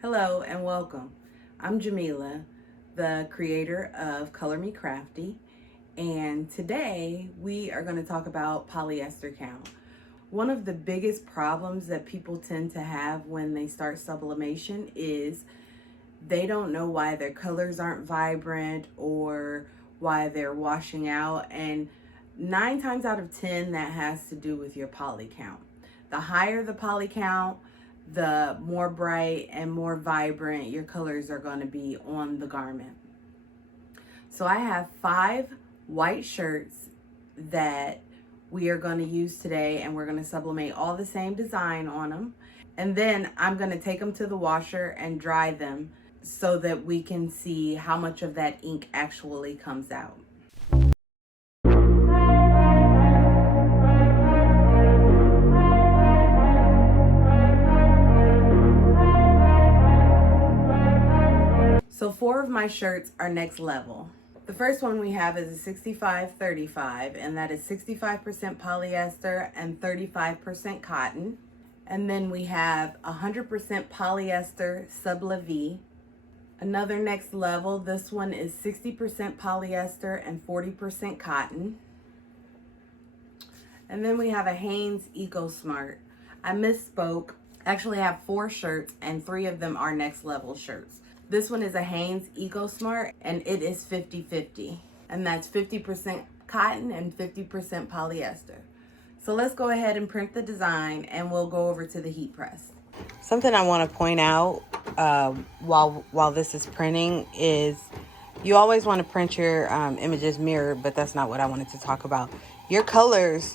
Hello and welcome. I'm Jamila, the creator of Color Me Crafty, and today we are going to talk about polyester count. One of the biggest problems that people tend to have when they start sublimation is they don't know why their colors aren't vibrant or why they're washing out, and 9 times out of 10 that has to do with your poly count. The higher the poly count, the more bright and more vibrant your colors are going to be on the garment. So I have 5 white shirts that we are going to use today, and we're going to sublimate all the same design on them. And then I'm going to take them to the washer and dry them so that we can see how much of that ink actually comes out. So 4 of my shirts are next level. The first one we have is a 65-35, and that is 65% polyester and 35% cotton. And then we have 100% polyester Sublimation. Another next level, this one is 60% polyester and 40% cotton. And then we have a Hanes Eco Smart. I misspoke. Actually, I have 4 shirts and 3 of them are next level shirts. This one is a Hanes Eco Smart and it is 50-50. And that's 50% cotton and 50% polyester. So let's go ahead and print the design and we'll go over to the heat press. Something I want to point out while this is printing is you always want to print your images mirrored, but that's not what I wanted to talk about. Your colors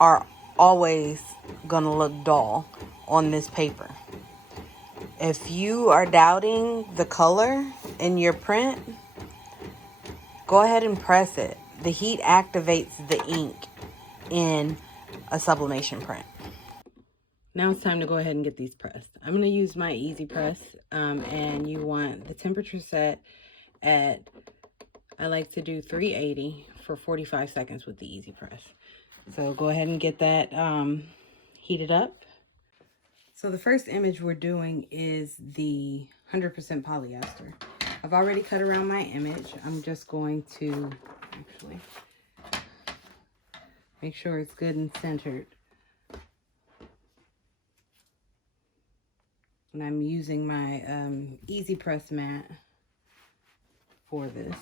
are always going to look dull on this paper. If you are doubting the color in your print, go ahead and press it. The heat activates the ink in a sublimation print. Now it's time to go ahead and get these pressed. I'm going to use my easy press, and you want the temperature set at, I like to do 380 for 45 seconds with the easy press. So go ahead and get that heated up. So the first image we're doing is the 100% polyester. I've already cut around my image. I'm just going to actually make sure it's good and centered. And I'm using my easy press mat for this.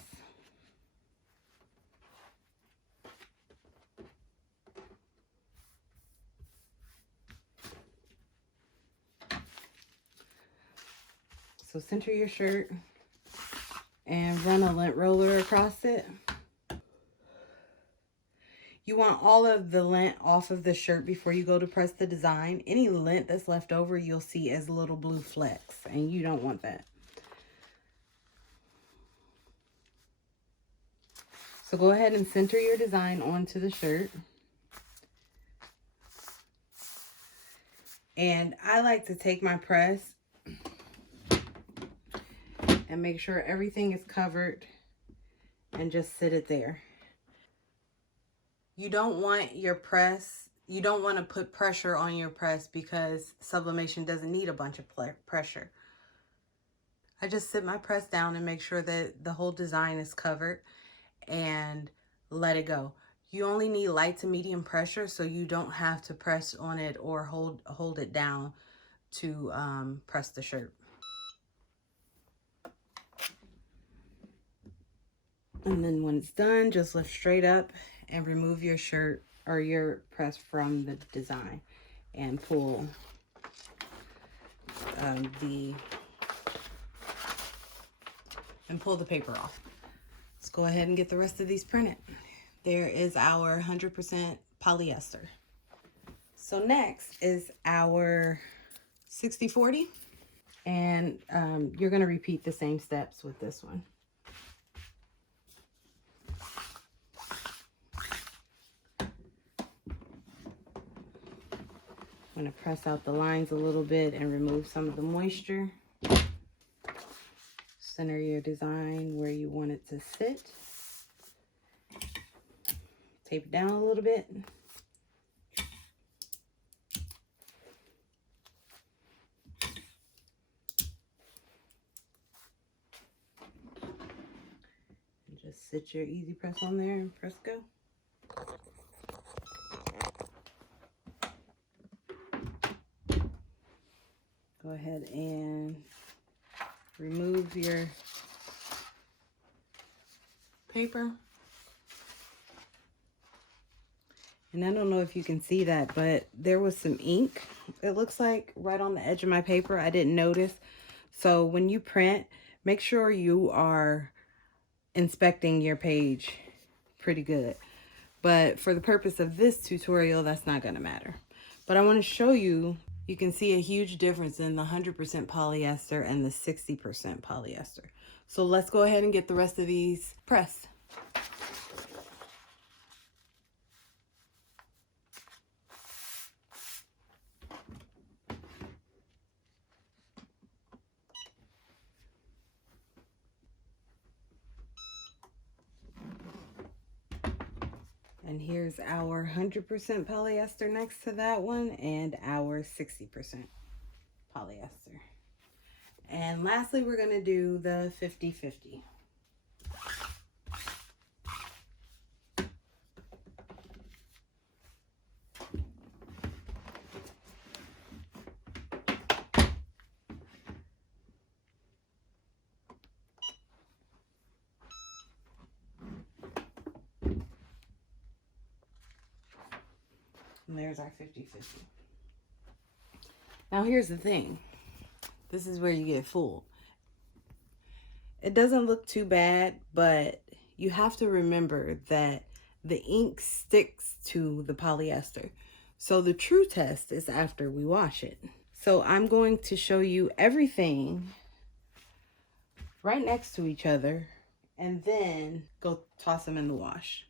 So center your shirt and run a lint roller across it. You want all of the lint off of the shirt before you go to press the design. Any lint that's left over you'll see as little blue flecks, and you don't want that. So go ahead and center your design onto the shirt. And I like to take my press and make sure everything is covered and just sit it there. You don't want your press, you don't want to put pressure on your press because sublimation doesn't need a bunch of pressure. I just sit my press down and make sure that the whole design is covered and let it go. You only need light to medium pressure, so you don't have to press on it or hold it down to press the shirt. And then when it's done, just lift straight up and remove your shirt or your press from the design and pull the paper off. Let's go ahead and get the rest of these printed. There is our 100% polyester. So next is our 60-40, and you're going to repeat the same steps with this one. I'm going to press out the lines a little bit and remove some of the moisture. Center your design where you want it to sit. Tape it down a little bit. sit your easy press on there and press go. Go ahead and remove your paper. And I don't know if you can see that, but there was some ink, it looks like, right on the edge of my paper. I didn't notice. So when you print, make sure you are inspecting your page pretty good. But for the purpose of this tutorial, that's not going to matter. But I want to show you, you can see a huge difference in the 100% polyester and the 60% polyester. So let's go ahead and get the rest of these pressed. And here's our 100% polyester next to that one and our 60% polyester. And lastly, we're going to do the 50-50. And there's our 50-50. Now here's the thing. This is where you get fooled. It doesn't look too bad, but you have to remember that the ink sticks to the polyester. So the true test is after we wash it. So I'm going to show you everything right next to each other and then go toss them in the wash.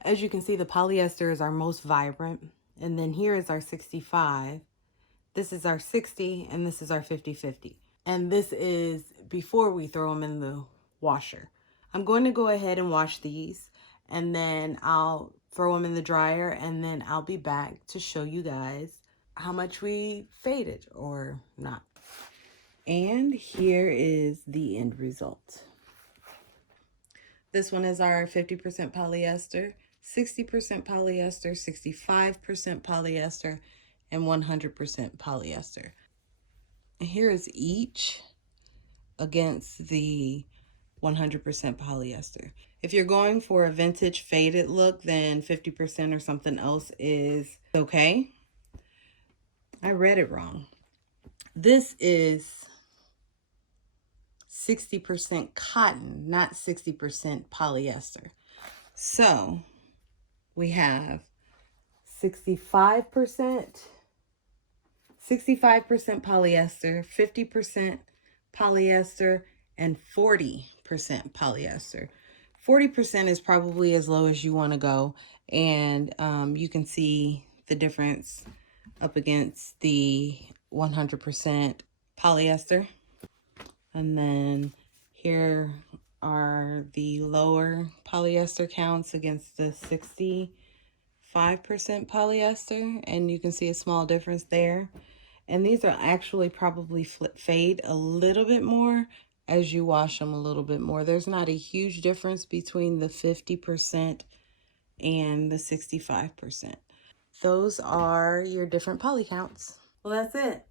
As you can see, the polyester is our most vibrant. And then here is our 65. This is our 60, and this is our 50-50. And this is before we throw them in the washer. I'm going to go ahead and wash these, and then I'll throw them in the dryer, and then I'll be back to show you guys how much we faded or not. And here is the end result. This one is our 50% polyester, 60% polyester, 65% polyester, and 100% polyester. And here is each against the 100% polyester. If you're going for a vintage faded look, then 50% or something else is okay. I read it wrong. This is 60% cotton, not 60% polyester. So we have 65% polyester, 50% polyester, and 40% polyester. 40% is probably as low as you want to go, and you can see the difference up against the 100% polyester. And then here are the lower polyester counts against the 65% polyester, and you can see a small difference there. And these are actually probably fade a little bit more as you wash them a little bit more. There's not a huge difference between the 50% and the 65%. Those are your different poly counts. Well, that's it.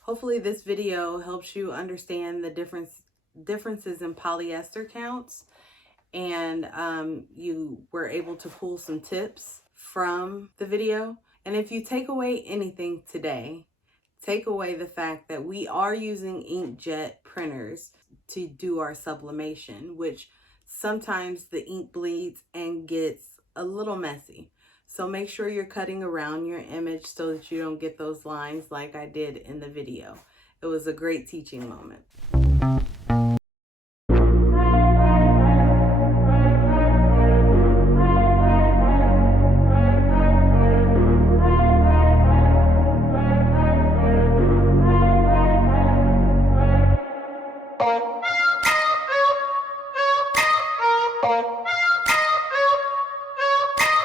Hopefully this video helps you understand the differences in polyester counts, and you were able to pull some tips from the video. And if you take away anything today, take away the fact that we are using inkjet printers to do our sublimation, which sometimes the ink bleeds and gets a little messy. So make sure you're cutting around your image so that you don't get those lines like I did in the video. It was a great teaching moment.